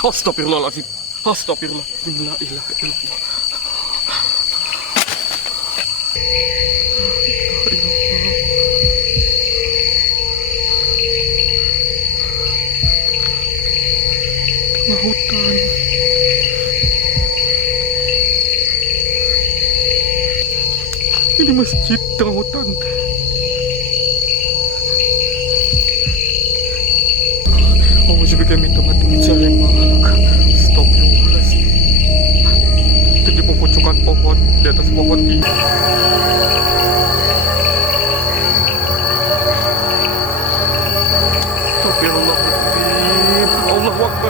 Astagfirullahaladzim. Astagfirullahaladzim. La ilaha illallah. Tengah hutan. Ini masjid tengah hutan. Auzubillahi min syaitonir rajim. Astagfirullahaladzim. Itu di pepojokan pohon, di atas pohon ini. Astagfirullahaladzim. Allahu Akbar.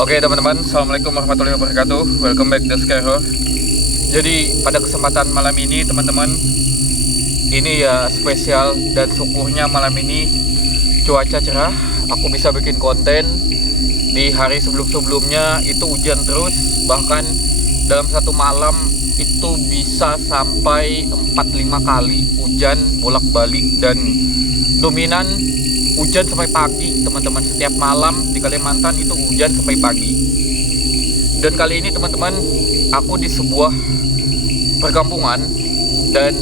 Oke teman-teman, assalamualaikum warahmatullahi wabarakatuh. Welcome back to Sky Horror. Jadi pada kesempatan malam ini teman-teman, ini ya spesial dan syukurnya malam ini cuaca cerah. Aku bisa bikin konten. Di hari sebelum-sebelumnya itu hujan terus, bahkan dalam satu malam itu bisa sampai 4-5 kali hujan bolak-balik, dan dominan hujan sampai pagi teman-teman. Setiap malam di Kalimantan itu hujan sampai pagi. Dan kali ini teman-teman, aku di sebuah perkampungan dan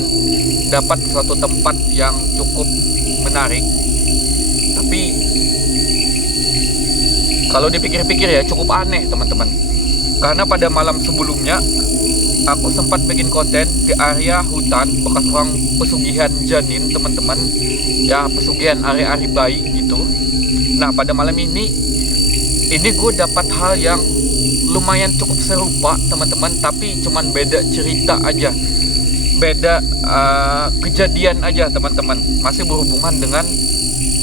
dapat suatu tempat yang cukup menarik. Tapi kalau dipikir-pikir ya cukup aneh teman-teman. Karena pada malam sebelumnya aku sempat bikin konten di area hutan bekas orang pesugihan janin teman-teman. Ya pesugihan ari-ari bayi gitu. Nah pada malam ini gue dapat hal yang lumayan cukup serupa teman-teman, tapi cuman beda cerita aja, beda kejadian aja teman-teman, masih berhubungan dengan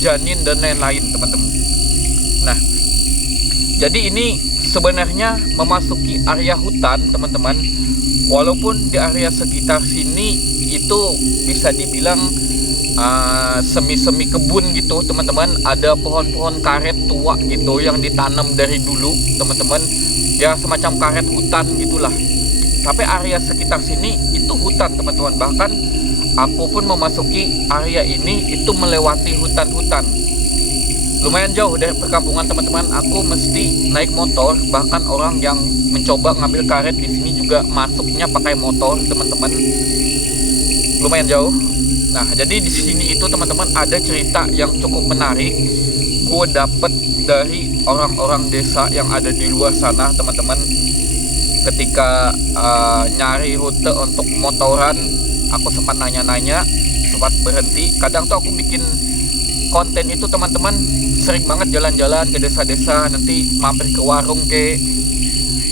janin dan lain-lain teman-teman. Nah jadi ini sebenarnya memasuki area hutan teman-teman, walaupun di area sekitar sini itu bisa dibilang semi-semi kebun gitu teman-teman. Ada pohon-pohon karet tua gitu yang ditanam dari dulu teman-teman, ya semacam karet hutan gitulah. Tapi area sekitar sini itu hutan teman-teman. Bahkan aku pun memasuki area ini itu melewati hutan-hutan. Lumayan jauh dari perkampungan teman-teman. Aku mesti naik motor. Bahkan orang yang mencoba ngambil karet di sini juga masuknya pakai motor teman-teman. Lumayan jauh. Nah, jadi di sini itu teman-teman ada cerita yang cukup menarik. Gue dapet dari orang-orang desa yang ada di luar sana teman-teman. Ketika nyari rute untuk motoran, aku sempat nanya-nanya, sempat berhenti. Kadang tuh aku bikin konten itu teman-teman, sering banget jalan-jalan ke desa-desa, nanti mampir ke warung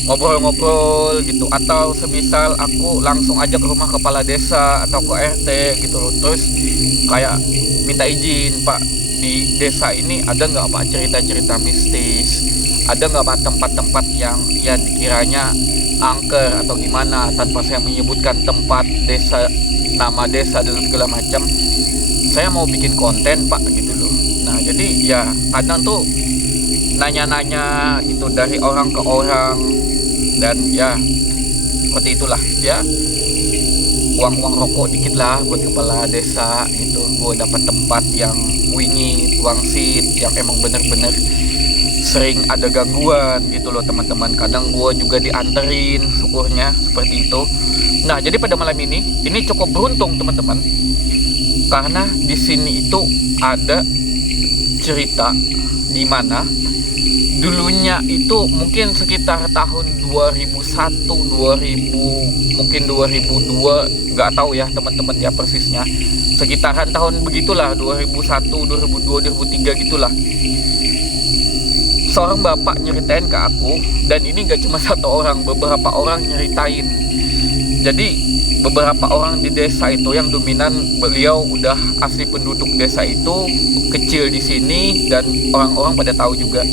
ngobrol-ngobrol gitu, atau semisal aku langsung aja ke rumah kepala desa atau ke RT gitu loh, terus kayak minta izin, Pak, di desa ini ada nggak Pak cerita-cerita mistis, ada nggak Pak tempat-tempat yang ya dikiranya angker atau gimana, tanpa saya menyebutkan tempat desa, nama desa dan segala macam. Saya mau bikin konten Pak gitu loh. Nah jadi ya kadang tuh nanya-nanya gitu dari orang ke orang, dan ya seperti itulah ya, uang rokok dikit lah buat kepala desa gitu. Gue dapat tempat yang wingit, wangsit, yang emang bener-bener sering ada gangguan gitu loh teman-teman. Kadang gue juga dianterin, syukurnya seperti itu. Nah jadi pada malam ini cukup beruntung teman-teman, karena di sini itu ada cerita di mana dulunya itu mungkin sekitar tahun 2001, 2000, mungkin 2002, nggak tahu ya teman-teman ya persisnya. Sekitaran tahun begitulah, 2001, 2002, 2003 gitulah. Seorang bapak nyeritain ke aku, dan ini nggak cuma satu orang, beberapa orang nyeritain. Jadi beberapa orang di desa itu yang dominan, beliau udah asli penduduk desa itu, kecil di sini, dan orang-orang pada tahu juga.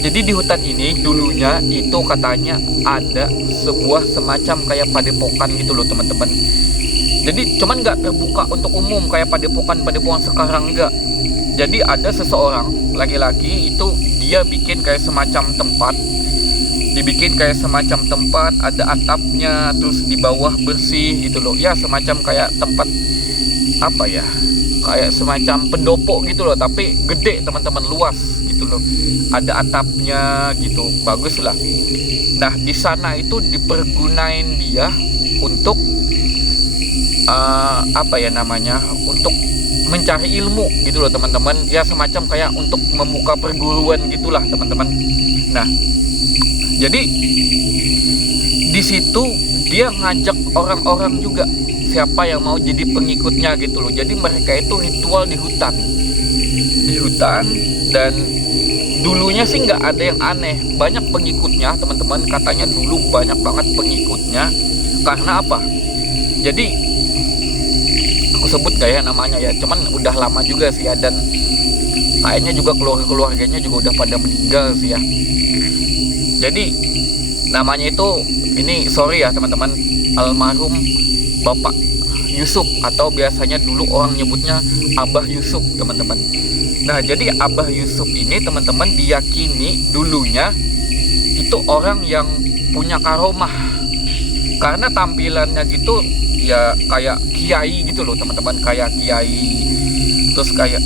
Jadi di hutan ini dulunya itu katanya ada sebuah semacam kayak padepokan gitu loh teman-teman. Jadi cuman nggak terbuka untuk umum kayak padepokan sekarang, enggak. Jadi ada seseorang laki-laki itu, dia bikin kayak semacam tempat, dibikin kayak semacam tempat, ada atapnya, terus di bawah bersih gitu loh. Ya semacam kayak tempat apa ya, kayak semacam pendopo gitu loh, tapi gede teman-teman, luas gitu loh, ada atapnya gitu, bagus lah. Nah di sana itu dipergunain dia untuk apa ya namanya, untuk mencari ilmu gitu loh teman-teman. Ya semacam kayak untuk membuka perguruan gitulah teman-teman. Nah jadi di situ dia ngajak orang-orang juga, siapa yang mau jadi pengikutnya gitu loh. Jadi mereka itu ritual di hutan, dan dulunya sih nggak ada yang aneh, banyak pengikutnya teman-teman. Katanya dulu banyak banget pengikutnya. Karena apa? Jadi aku sebut gak ya namanya ya, cuman udah lama juga sih ya, dan kayaknya juga keluarganya juga udah pada meninggal sih ya. Jadi namanya itu, ini sorry ya teman-teman, almarhum Bapak Yusuf, atau biasanya dulu orang nyebutnya Abah Yusuf teman-teman. Nah jadi Abah Yusuf ini teman-teman diyakini dulunya itu orang yang punya karomah, karena tampilannya gitu ya kayak kiai gitu loh teman-teman, kayak kiai. Terus kayak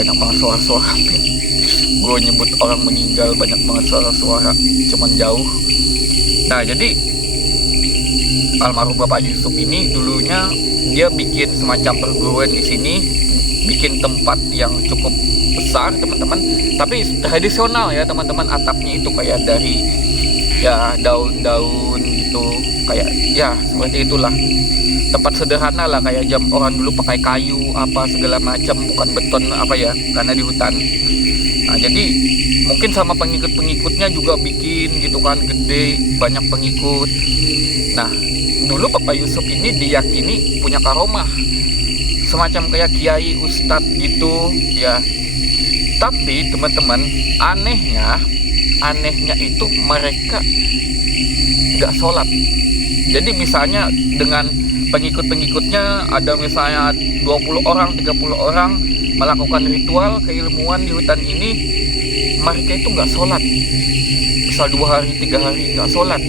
banyak banget suara-suara gue nyebut orang meninggal, banyak banget suara-suara, cuman jauh. Nah jadi almarhum Bapak Yusuf ini dulunya dia bikin semacam perguruan di sini, bikin tempat yang cukup besar teman-teman, tapi tradisional ya teman-teman. Atapnya itu kayak dari ya daun-daun gitu, kayak ya seperti itulah, tempat sederhana lah, kayak jam orang dulu pakai kayu apa segala macam, bukan beton apa ya, karena di hutan. Nah jadi mungkin sama pengikut-pengikutnya juga bikin gitu kan, gede, banyak pengikut. Nah dulu Bapak Yusuf ini diyakini punya karomah, semacam kayak kiai ustadz gitu ya. Tapi teman-teman, anehnya itu mereka nggak sholat. Jadi misalnya dengan pengikut-pengikutnya ada misalnya 20 orang, 30 orang melakukan ritual keilmuan di hutan ini, mereka itu nggak sholat. Misal 2 hari, 3 hari nggak sholat.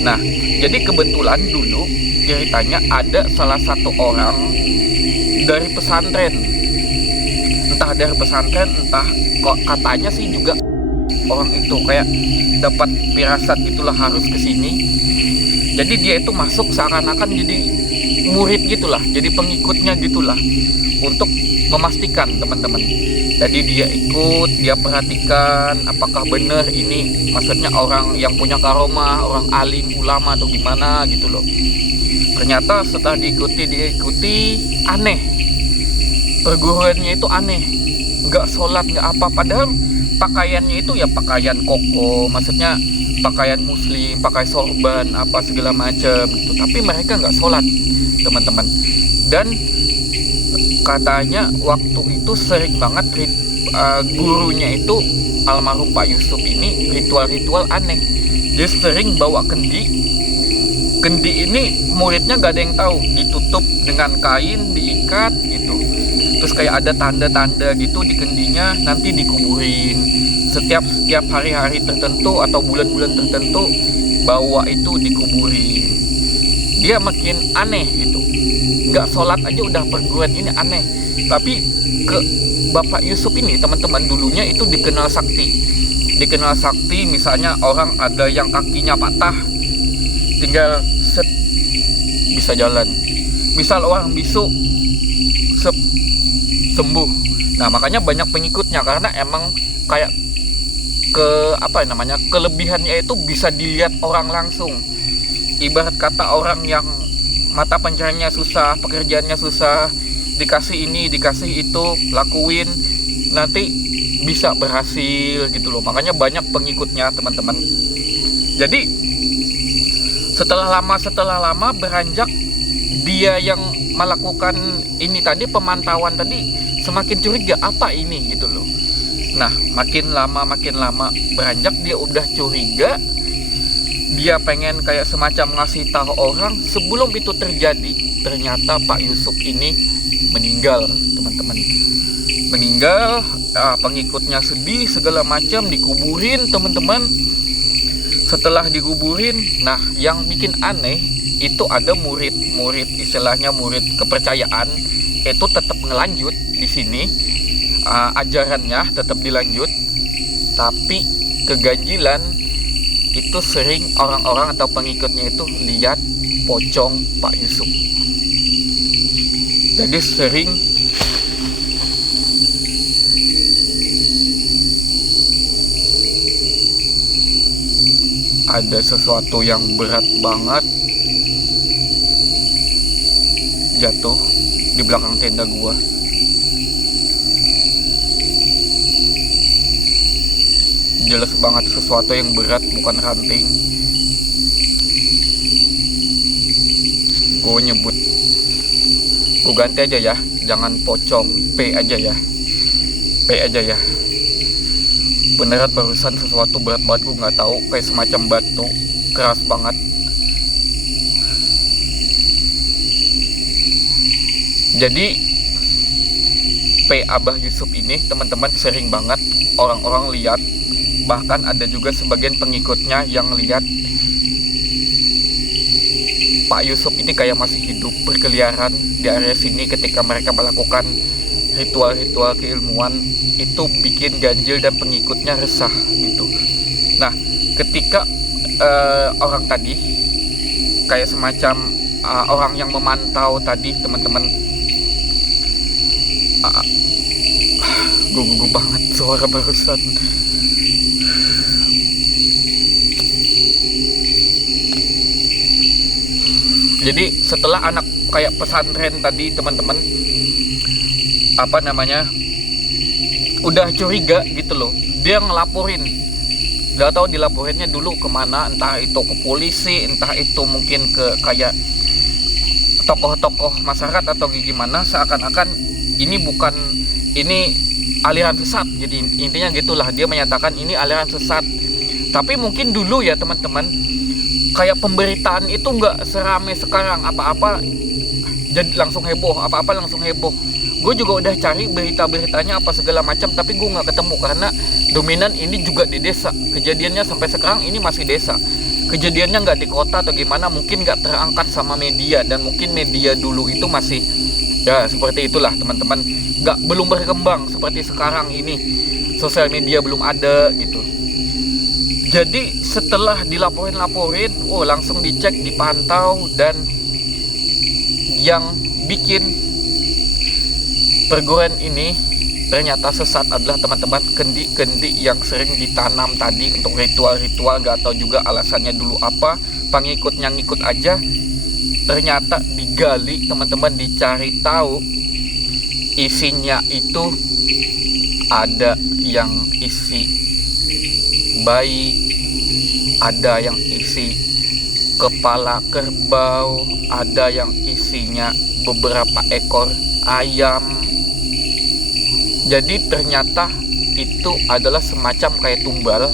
Nah jadi kebetulan dulu ceritanya ada salah satu orang dari pesantren, entah dari pesantren, entah kok katanya sih juga orang itu kayak dapat firasat itulah harus kesini. Jadi dia itu masuk seakan-akan jadi murid gitulah, jadi pengikutnya gitulah, untuk memastikan teman-teman. Jadi dia ikut, dia perhatikan apakah benar ini maksudnya orang yang punya karomah, orang alim, ulama atau gimana gitu loh. Ternyata setelah diikuti aneh, perguruannya itu aneh, nggak sholat, nggak apa. Padahal pakaiannya itu ya pakaian koko, maksudnya pakaian muslim, pakai sorban apa segala macam gitu. Tapi mereka nggak sholat, teman-teman. Dan katanya waktu itu sering banget gurunya itu almarhum Pak Yusuf ini ritual-ritual aneh. Dia sering bawa kendi. Kendi ini muridnya gak ada yang tahu, ditutup dengan kain, diikat gitu. Terus kayak ada tanda-tanda gitu di kendinya, nanti dikuburin. Setiap hari-hari tertentu atau bulan-bulan tertentu bawa itu dikuburin. Dia makin aneh gitu. Gak sholat aja udah perguruan ini aneh. Tapi ke Bapak Yusuf ini teman-teman dulunya itu dikenal sakti. Dikenal sakti, misalnya orang ada yang kakinya patah, tinggal bisa jalan. Misal orang bisu sembuh. Nah makanya banyak pengikutnya karena emang kayak kelebihannya itu bisa dilihat orang langsung. Ibarat kata orang yang mata pencahariannya susah, pekerjaannya susah, dikasih ini, dikasih itu, lakuin, nanti bisa berhasil gitu loh. Makanya banyak pengikutnya teman-teman. Jadi setelah lama beranjak dia yang melakukan ini tadi, pemantauan tadi, semakin curiga apa ini gitu loh. Nah makin lama beranjak dia udah curiga. Dia pengen kayak semacam ngasih tahu orang. Sebelum itu terjadi, ternyata Pak Yusuf ini meninggal teman-teman. Meninggal, pengikutnya sedih segala macam, dikuburin teman-teman. Setelah dikuburin, nah yang bikin aneh itu ada murid istilahnya murid kepercayaan itu tetap ngelanjut di sini, ajarannya tetap dilanjut, tapi keganjilan itu sering orang-orang atau pengikutnya itu lihat pocong Pak Yusuf. Jadi sering ada sesuatu yang berat banget jatuh di belakang tenda gua. Jelas banget sesuatu yang berat, bukan ranting. Gue nyebut, gue ganti aja ya, jangan pocong, P aja ya, P aja ya. Beneran barusan sesuatu berat banget, gue nggak tahu, kayak semacam batu keras banget. Jadi P Abah Yusuf ini teman-teman sering banget orang-orang lihat, bahkan ada juga sebagian pengikutnya yang lihat Pak Yusuf ini kayak masih hidup berkeliaran di area sini ketika mereka melakukan ritual-ritual keilmuan. Itu bikin ganjil dan pengikutnya resah gitu. Nah ketika orang tadi kayak semacam orang yang memantau tadi teman-teman, gugup banget suara barusan. Jadi setelah anak kayak pesantren tadi teman-teman, udah curiga gitu loh, dia ngelaporin. Gak tahu dilaporinnya dulu kemana, entah itu ke polisi, entah itu mungkin ke kayak tokoh-tokoh masyarakat atau gimana. Seakan-akan ini aliran sesat. Jadi intinya gitulah, dia menyatakan ini aliran sesat. Tapi mungkin dulu ya teman-teman, kayak pemberitaan itu nggak serame sekarang. Apa-apa jadi langsung heboh, apa-apa langsung heboh. Gue juga udah cari berita-beritanya apa segala macam, tapi gue nggak ketemu karena dominan ini juga di desa. Kejadiannya sampai sekarang ini masih desa. Kejadiannya nggak di kota atau gimana, mungkin nggak terangkat sama media, dan mungkin media dulu itu masih ya seperti itulah teman-teman, belum berkembang seperti sekarang ini. Sosial media belum ada gitu. Jadi setelah dilaporin, langsung dicek, dipantau, dan yang bikin perguruan ini ternyata sesat adalah teman-teman kendi-kendi yang sering ditanam tadi untuk ritual-ritual. Gak tahu juga alasannya dulu apa, pengikutnya ngikut aja. Ternyata digali teman-teman, dicari tahu isinya itu ada yang isi bayi, ada yang isi kepala kerbau, ada yang isinya beberapa ekor ayam. Jadi ternyata itu adalah semacam kayak tumbal.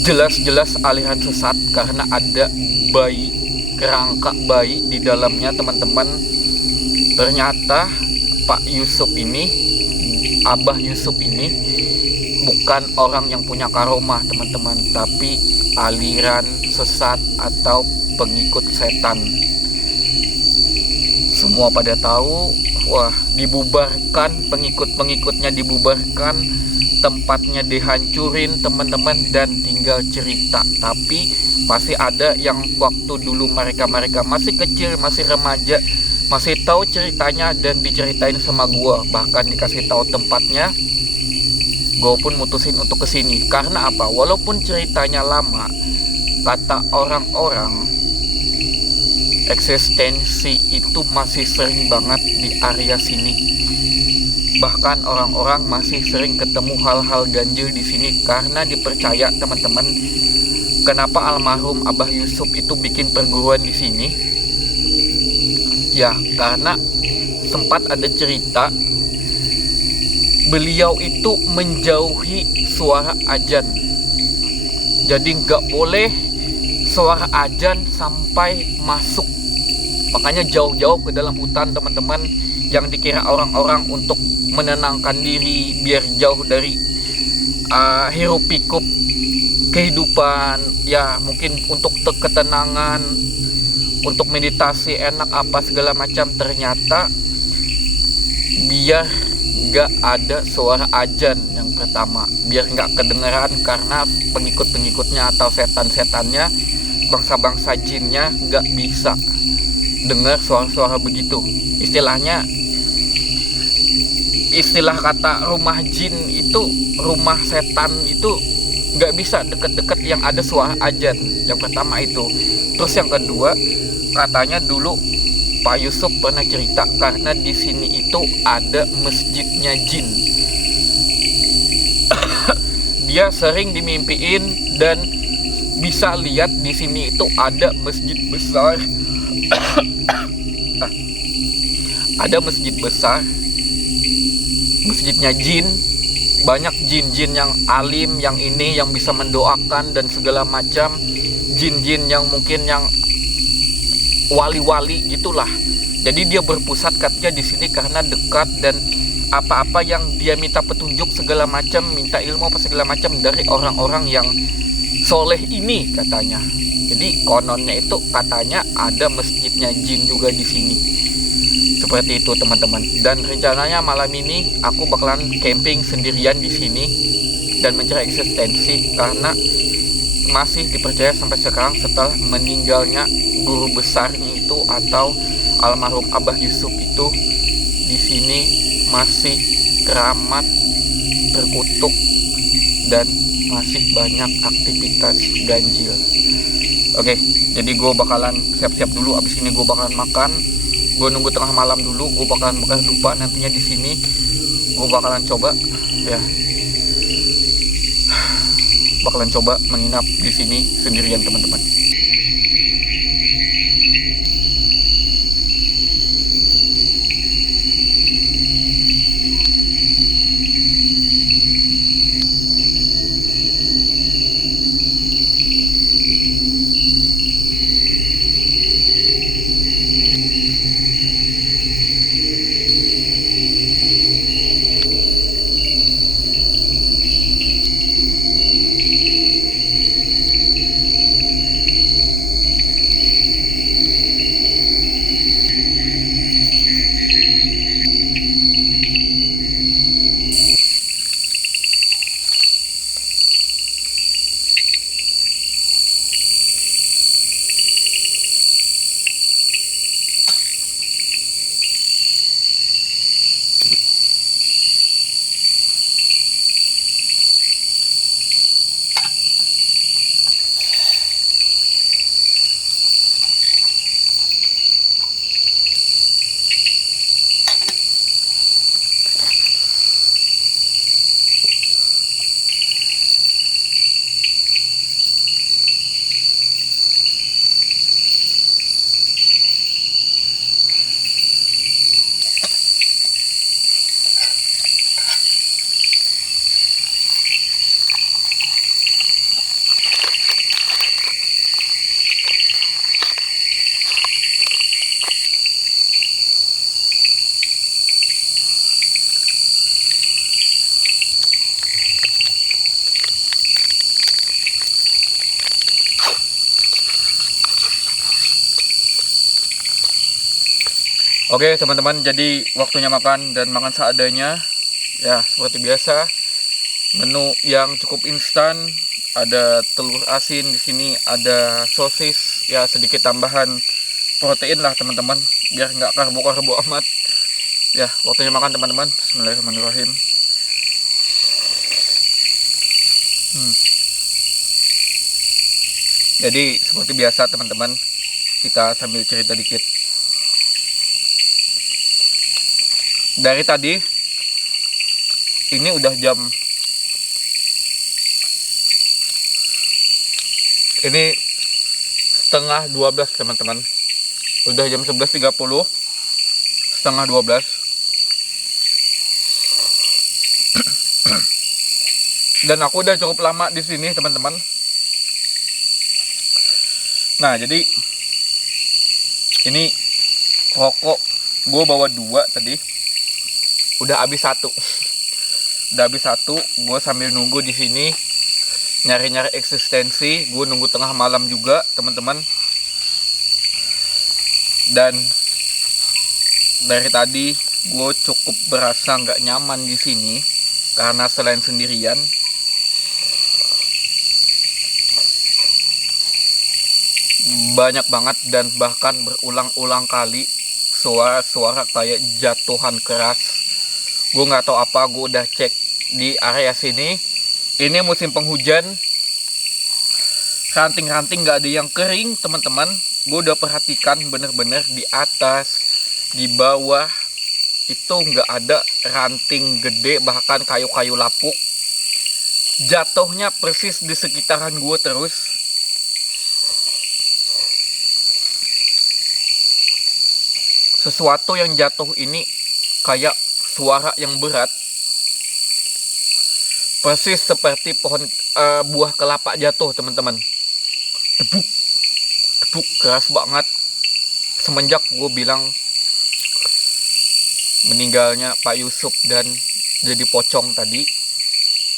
Jelas-jelas aliran sesat karena ada bayi, kerangka bayi di dalamnya, teman-teman. Ternyata Pak Yusuf ini, Abah Yusuf ini bukan orang yang punya karomah, teman-teman, tapi aliran sesat atau pengikut setan. Semua pada tahu, wah, dibubarkan, pengikut-pengikutnya dibubarkan, tempatnya dihancurin, teman-teman, dan tinggal cerita. Tapi masih ada yang waktu dulu mereka masih kecil, masih remaja, masih tahu ceritanya dan diceritain sama gua, bahkan dikasih tahu tempatnya. Gue pun mutusin untuk kesini. Karena apa? Walaupun ceritanya lama, kata orang-orang, eksistensi itu masih sering banget di area sini. Bahkan orang-orang masih sering ketemu hal-hal ganjil di sini karena dipercaya, teman-teman. Kenapa almarhum Abah Yusuf itu bikin perguruan di sini? Ya, karena sempat ada cerita beliau itu menjauhi suara azan. Jadi nggak boleh suara azan sampai masuk. Makanya jauh-jauh ke dalam hutan, teman-teman, yang dikira orang-orang untuk menenangkan diri biar jauh dari hiruk pikuk kehidupan, ya mungkin untuk ketenangan, untuk meditasi enak apa segala macam. Ternyata biar nggak ada suara azan yang pertama, biar nggak kedengeran, karena pengikut-pengikutnya atau setan-setannya, bangsa-bangsa jinnya nggak bisa dengar suara-suara begitu. Istilahnya, istilah kata rumah jin itu, rumah setan itu nggak bisa deket-deket yang ada suara azan. Yang pertama itu. Terus yang kedua, katanya dulu Pak Yusuf pernah cerita karena di sini itu ada masjidnya jin. Dia sering dimimpiin dan bisa lihat di sini itu ada masjid besar. Ada masjid besar, masjidnya jin. Banyak jin-jin yang alim, yang ini, yang bisa mendoakan dan segala macam. Jin-jin yang mungkin yang wali-wali gitulah. Jadi dia berpusat katanya di sini karena dekat, dan apa-apa yang dia minta petunjuk segala macam, minta ilmu apa segala macam dari orang-orang yang soleh ini katanya. Jadi kononnya itu katanya ada masjidnya jin juga di sini. Seperti itu, teman-teman. Dan rencananya malam ini aku bakalan camping sendirian di sini dan mencari eksistensi, karena masih dipercaya sampai sekarang setelah meninggalnya guru besarnya itu atau almarhum Abah Yusuf itu, di sini masih keramat, terkutuk, dan masih banyak aktivitas ganjil. Oke, jadi gue bakalan siap-siap dulu. Abis ini gue bakalan makan. Gue nunggu tengah malam dulu. Gue bakalan lupa nantinya di sini. Gue bakalan coba, ya, bakalan coba menginap di sini sendirian, teman-teman. Oke teman-teman, jadi waktunya makan dan makan seadanya. Ya seperti biasa, menu yang cukup instan. Ada telur asin di sini, ada sosis, ya sedikit tambahan protein lah teman-teman, biar nggak karbo-karbo amat. Ya waktunya makan teman-teman. Bismillahirrahmanirrahim. Jadi seperti biasa teman-teman, kita sambil cerita dikit. Dari tadi ini udah jam ini setengah 12 teman-teman. Udah jam 11.30, setengah 12. Dan aku udah cukup lama di sini teman-teman. Nah jadi ini rokok gue bawa 2 tadi, udah habis 1. Udah habis 1. Gue sambil nunggu di sini nyari-nyari eksistensi. Gue nunggu tengah malam juga teman-teman. Dan dari tadi gue cukup berasa nggak nyaman di sini karena selain sendirian, banyak banget dan bahkan berulang-ulang kali suara-suara kayak jatuhan keras. Gue nggak tahu apa. Gue udah cek di area sini, ini musim penghujan, ranting-ranting nggak ada yang kering teman-teman. Gue udah perhatikan bener-bener di atas, di bawah itu nggak ada ranting gede, bahkan kayu-kayu lapuk. Jatuhnya persis di sekitaran gue terus. Sesuatu yang jatuh ini kayak suara yang berat, persis seperti pohon buah kelapa jatuh teman-teman. Debuk, debuk keras banget. Semenjak gue bilang meninggalnya Pak Yusuf dan jadi pocong tadi,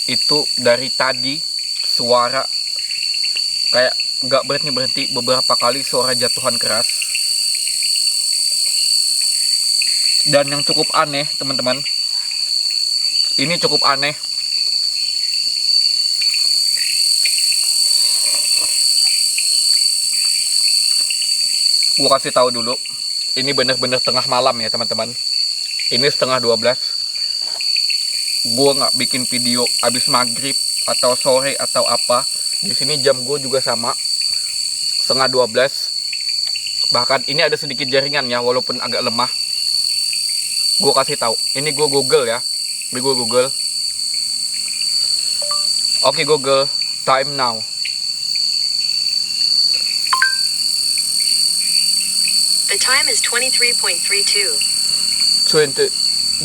itu dari tadi suara kayak gak berhenti beberapa kali suara jatuhan keras. Dan yang cukup aneh teman-teman, ini cukup aneh. Gue kasih tahu dulu, ini bener-bener tengah malam ya teman-teman. Ini setengah 12. Gue nggak bikin video abis maghrib atau sore atau apa. Di sini jam gue juga sama, setengah 12. Bahkan ini ada sedikit jaringan ya, walaupun agak lemah. Gue kasih tahu, ini gue Google ya. Ini gue Google. Oke Google, time now. The time is 23.32.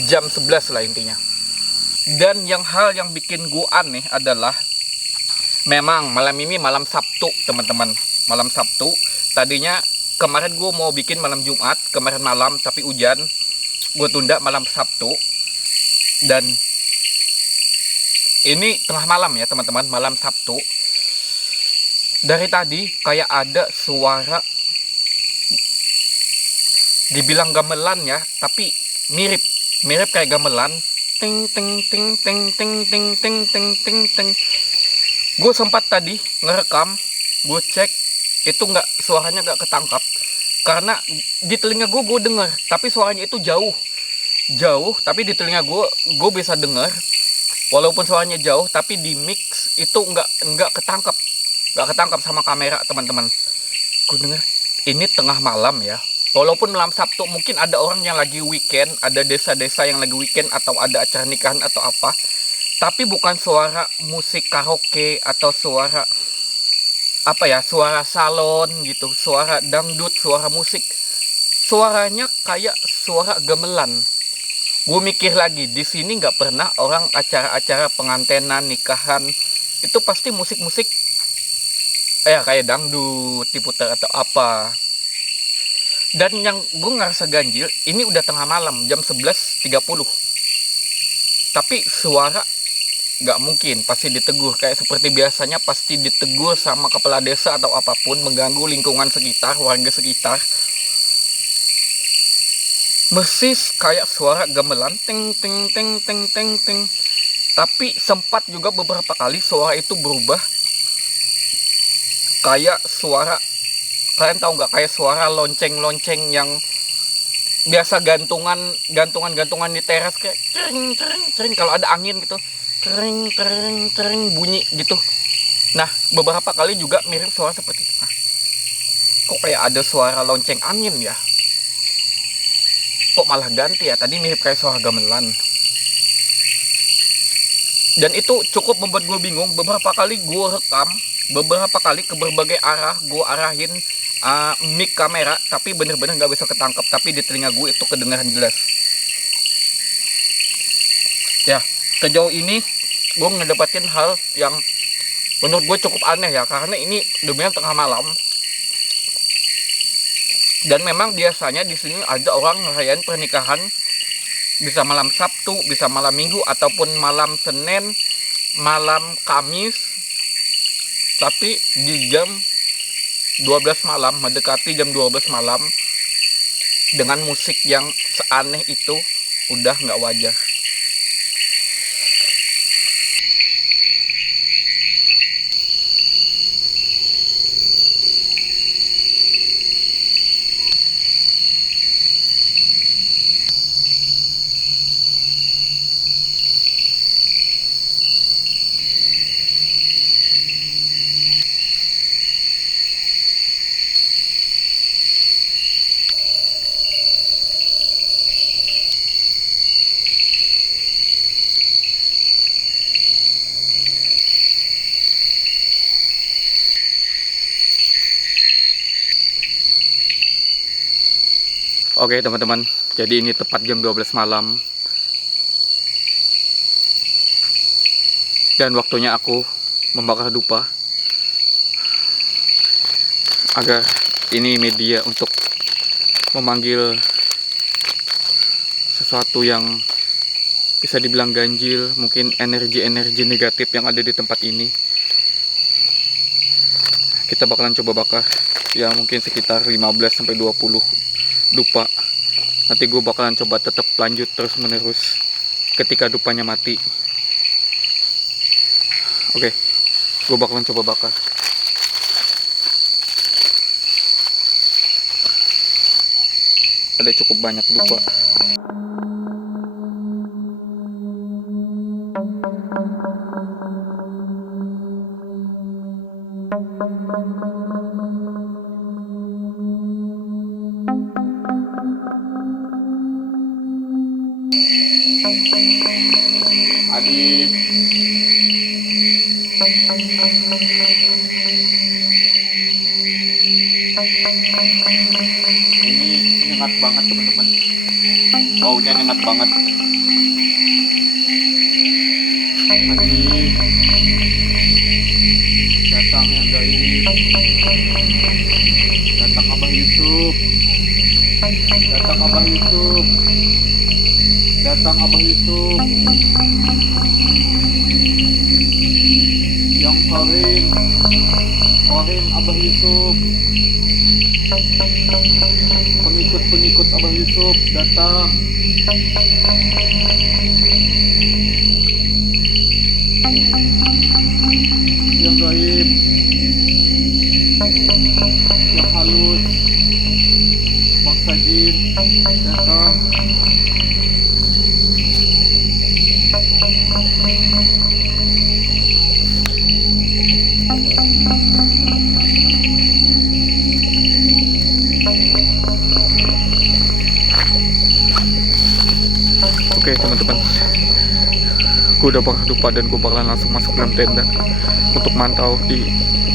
Jam 11 lah intinya. Dan hal yang bikin gue aneh adalah, memang malam ini malam Sabtu teman-teman. Malam Sabtu. Tadinya kemarin gue mau bikin malam Jumat, kemarin malam, tapi hujan. Gue tunda malam Sabtu. Dan ini tengah malam ya teman-teman, malam Sabtu. Dari tadi kayak ada suara, dibilang gamelan ya, tapi mirip kayak gamelan. Ting ting ting ting ting ting ting ting ting ting. Gue sempat tadi ngerekam, gue cek, itu suaranya nggak ketangkap karena di telinga gue dengar, tapi suaranya itu jauh, tapi di telinga gue bisa dengar, walaupun suaranya jauh, tapi di mix itu nggak ketangkap sama kamera teman-teman. Gue dengar ini tengah malam ya, walaupun malam Sabtu, mungkin ada orang yang lagi weekend, ada desa-desa yang lagi weekend, atau ada acara nikahan atau apa, tapi bukan suara musik karaoke atau suara apa ya, suara salon gitu, suara dangdut, suara musik. Suaranya kayak suara gamelan. Gue mikir lagi, di sini nggak pernah orang acara-acara pengantenan, nikahan, itu pasti musik-musik kayak dangdut diputar atau apa. Dan yang gue ngerasa ganjil, ini udah tengah malam, jam 11.30. Tapi suara nggak mungkin, pasti ditegur. Kayak seperti biasanya pasti ditegur sama kepala desa atau apapun, mengganggu lingkungan sekitar, warga sekitar. Persis kayak suara gamelan ting ting ting ting ting ting. Tapi sempat juga beberapa kali suara itu berubah kayak suara, kalian tahu nggak, kayak suara lonceng-lonceng yang biasa gantungan di teras, kayak cering cering cering kalau ada angin gitu, cering cering cering bunyi gitu. Nah, beberapa kali juga mirip suara seperti itu. Nah, kok kayak ada suara lonceng angin ya? Kok malah ganti ya? Tadi mirip kayak suara gamelan. Dan itu cukup membuat gue bingung. Beberapa kali gue rekam, beberapa kali ke berbagai arah gue arahin mic kamera, tapi bener-bener nggak bisa ketangkep. Tapi di telinga gue itu kedengaran jelas. Ya, sejauh ini gue ngedapatin hal yang menurut gue cukup aneh ya, karena ini demikian tengah malam. Dan memang biasanya di sini ada orang ngerayain pernikahan, bisa malam Sabtu, bisa malam Minggu, ataupun malam Senin, malam Kamis. Tapi di jam 12 malam, mendekati jam 12 malam, dengan musik yang seaneh itu, udah nggak wajar. Oke teman-teman, jadi ini tepat jam 12 malam. Dan waktunya aku membakar dupa. Agar ini media untuk memanggil sesuatu yang bisa dibilang ganjil, mungkin energi-energi negatif yang ada di tempat ini. Kita bakalan coba bakar ya, mungkin sekitar 15-20 dupa. Nanti gue bakalan coba tetap lanjut terus menerus ketika dupanya mati. Oke, gue bakalan coba bakar. Ada cukup banyak dupa. Adik, ini nyengat banget teman-teman, baunya nyengat banget. Adik, datang yang gaib, datang Abah Yusuf, datang Abah Yusuf, datang Abah Yusuf, yang Karim Abah Yusuf, pengikut Abah Yusuf datang. Yang gaib, yang halus, bangsa jin datang. Oke teman-teman, gue udah bakar dupa dan gue bakalan langsung masuk dalam tenda untuk mantau di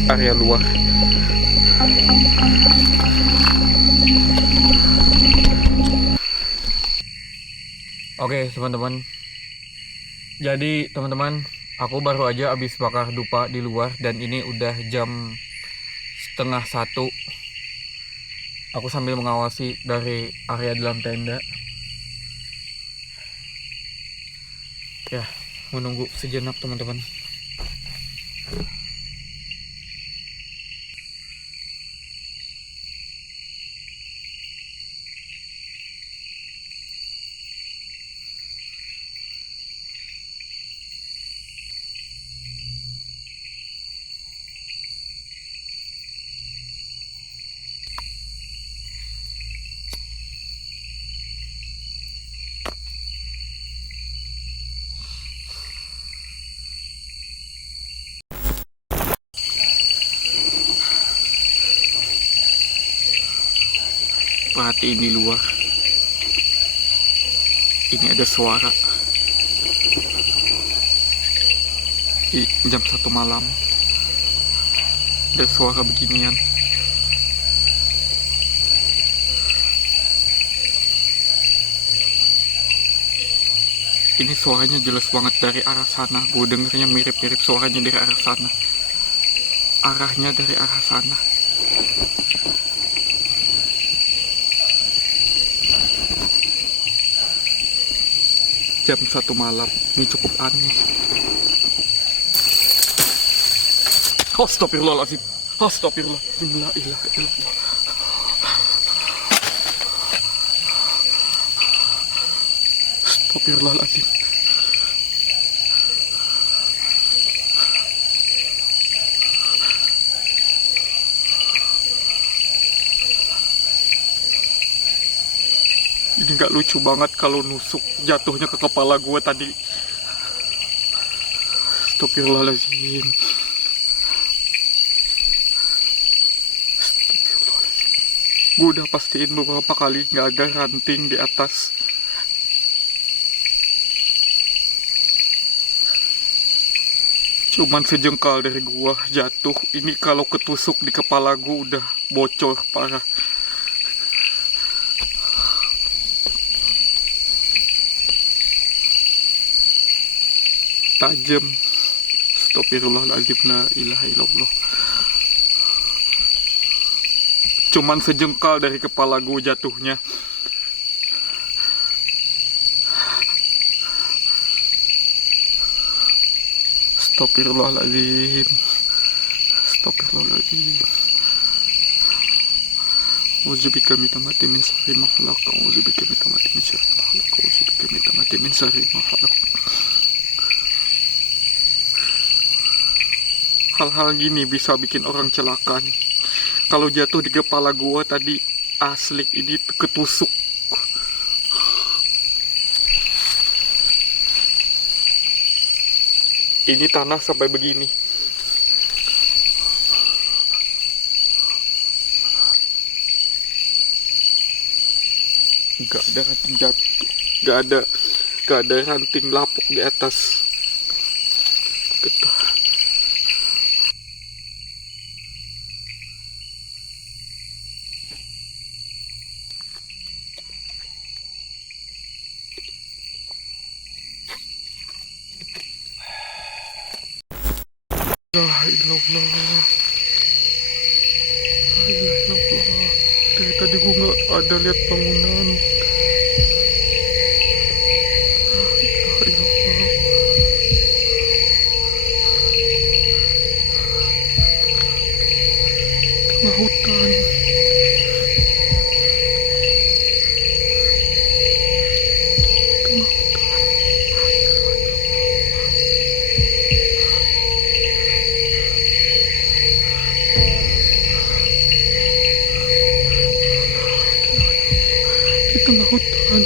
area luar. Oke teman-teman, jadi teman-teman, aku baru aja habis bakar dupa di luar dan ini udah jam 12:30. Aku sambil mengawasi dari area dalam tenda. Ya, menunggu sejenak teman-teman. Perhatiin di luar. Ini ada suara. Jam 1 malam. Ada suara beginian. Ini suaranya jelas banget dari arah sana. Gue dengernya mirip-mirip suaranya dari arah sana. Arahnya dari arah sana. Jam 1 malam. Ini cukup aneh. Astagfirullahaladzim. Astagfirullahaladzim. La ilaha illallah. Astagfirullahaladzim. Ini gak lucu banget kalau nusuk jatuhnya ke kepala gue tadi. Astagfirullahaladzim. Gue udah pastiin beberapa kali gak ada ranting di atas. Cuman sejengkal dari gua jatuh. Ini kalau ketusuk di kepala gua udah bocor parah. Tajam. Astagfirullahaladzim. La ilaha illallah. Cuman sejengkal dari kepala gua jatuhnya. Astagfirullahaladzim. Astagfirullahaladzim. Uzubika mitamati min syarri ma khalaq. Uzubika mitamati min syarri ma khalaq. Uzubika mitamati min syarri ma khalaq. Hal-hal gini bisa bikin orang celaka nih. Kalau jatuh di kepala gua tadi asli ini ketusuk. Ini tanah sampai begini. Gak ada ranting jatuh. Gak ada ranting lapuk di atas. Getah. La ilallah. La ilallah. Dari tadi gue gak ada lihat bangunan. La ilallah. Tengah hutan. Tengah hutan. Di tengah hutan.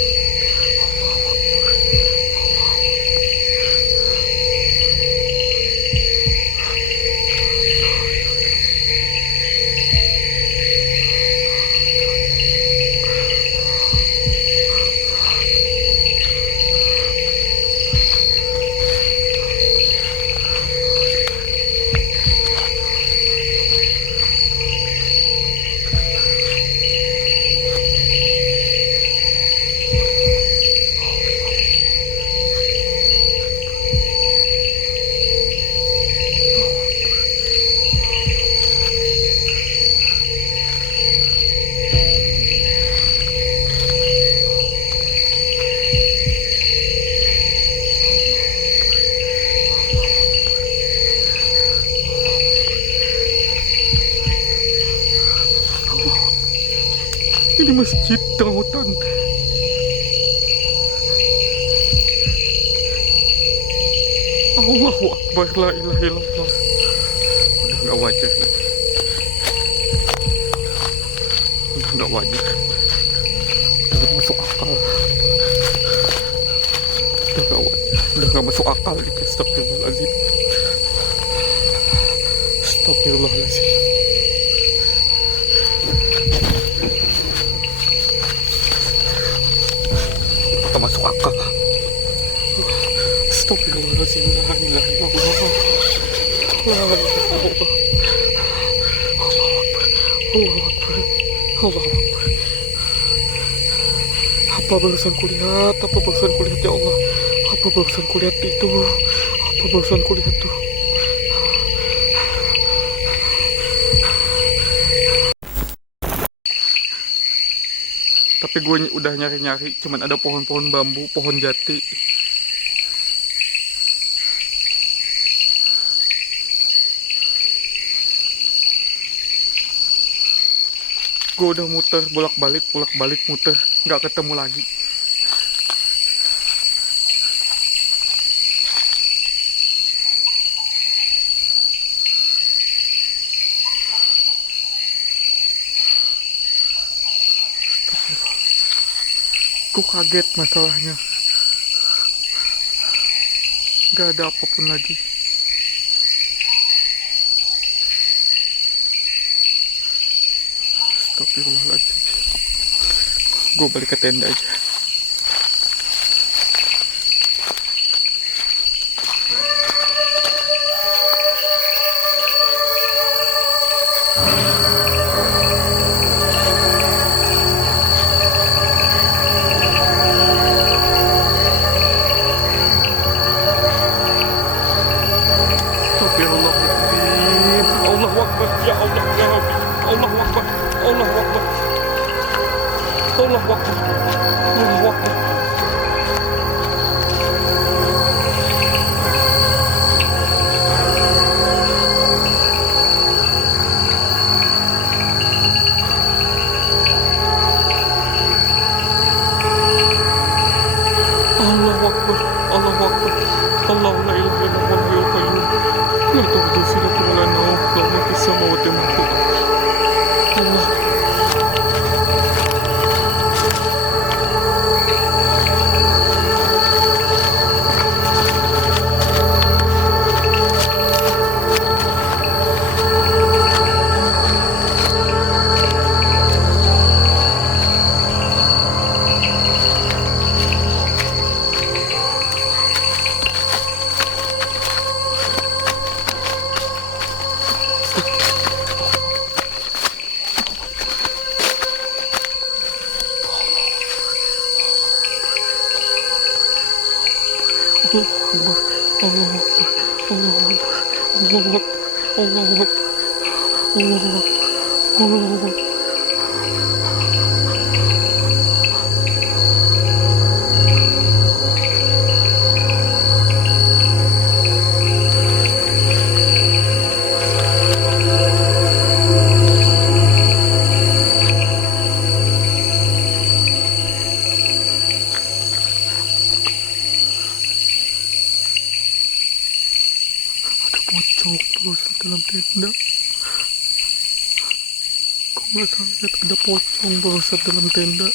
Ini masjid tengah hutan. Allahu Akbar. La ilaha illallah. Udah gak wajar. Udah gak wajar. Udah gak masuk akal. Udah gak wajar. Udah gak masuk akal gitu. Astagfirullahaladzim. Astagfirullahaladzim. Astagfirullahaladzim. La ilaha illallah. La ilaha illallah. Allahu Akbar. Allahu Akbar. Allahu Akbar. Apa barusan kulihat? Apa barusan kulihat ya Allah? Apa barusan kulihat itu? Apa barusan kulihat tuh? Tapi gue udah nyari-nyari, cuman ada pohon-pohon bambu, pohon jati. Gue udah muter, bolak-balik muter, nggak ketemu lagi. Gue kaget masalahnya, nggak ada apapun lagi. Astagfirullahaladzim. Gue balik ke tenda aja. Allahu Akbar, ya Allah, ya Rabbi. Allahu Akbar, Allahu Akbar. Allahu Akbar, Allahu Akbar. Allahu Akbar, Allahu Akbar. Allahu la ilaha illallah wal qayyum. La ta'khudhuhu sinatun wa la nawm, lahu ma fis samawati wa ma fil ardh. Allah. Allahu Akbar, Allahu Akbar, Allahu Akbar, Allahu Akbar, Allahu Akbar, Allahu Akbar. Pocong terus dalam tenda. Kok nggak salah lihat ada pocong barusan dalam tenda.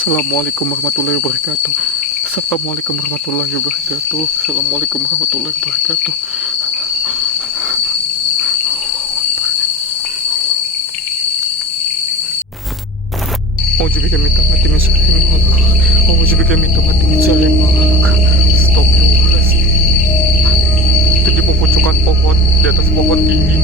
Assalamualaikum warahmatullahi wabarakatuh. Assalamualaikum warahmatullahi wabarakatuh. Assalamualaikum warahmatullahi wabarakatuh. Aujubika min tamati min syarri ma khalaq. Aujubika min tamati min syarri ma khalaq. Astagfirullahaladzim. Itu di pepocokan pohon, di atas pohon tinggi.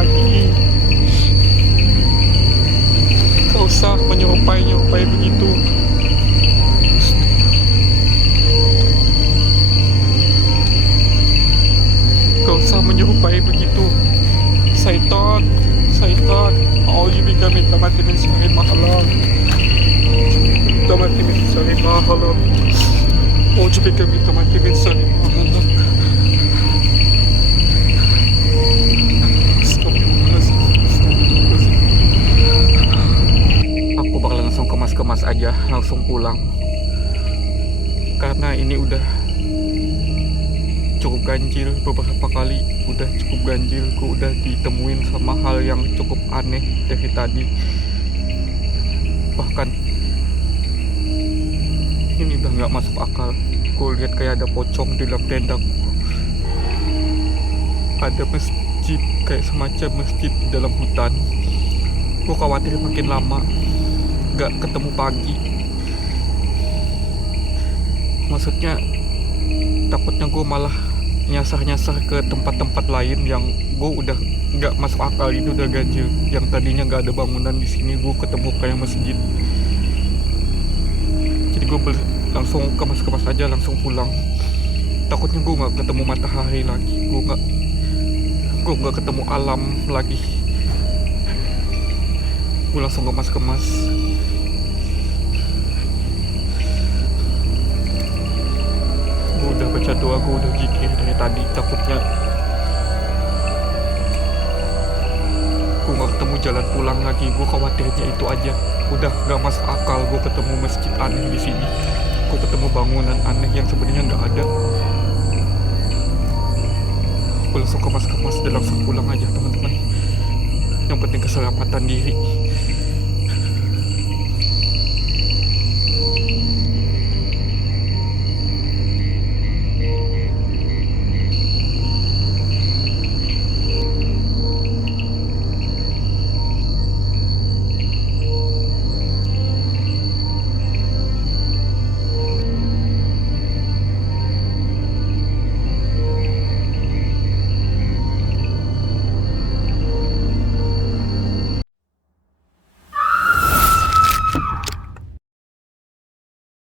lagi. Gak usah menyerupai begitu. Gak usah menyerupai begitu. Syaitan, syaitan. A'udzubika min tamati min syarri ma khalaq. Tamati min syarri ma khalaq. A'udzubika min tamati min syarri ma khalaq. Aku bakal langsung kemas-kemas aja, langsung pulang. Karena ini udah cukup ganjil beberapa kali, udah cukup ganjil. Gue udah ditemuin sama hal yang cukup aneh dari tadi. Bahkan ini udah nggak masuk akal. Gue lihat kayak ada pocong di dalam tendaku. Ada masjid, kayak semacam masjid di dalam hutan. Gue khawatir makin lama nggak ketemu pagi. Maksudnya takutnya gue malah nyasar-nyasar ke tempat-tempat lain yang gue udah nggak masuk akal. Itu udah ganjil. Yang tadinya nggak ada bangunan di sini, gue ketemu kayak masjid. Jadi gue langsung kemas-kemas aja, langsung pulang. Takutnya gue nggak ketemu matahari lagi, gue nggak ketemu alam lagi. Gue langsung kemas-kemas. Gue udah baca doa, gue udah zikir dari tadi. Takutnya gue nggak ketemu jalan pulang lagi. Gue khawatirnya itu aja. Udah nggak masuk akal. Gue ketemu masjid aneh di sini. Gue ketemu bangunan aneh yang sebenarnya nggak ada. Gue langsung kemas-kemas dan langsung pulang aja, teman-teman. Yang penting keselamatan diri.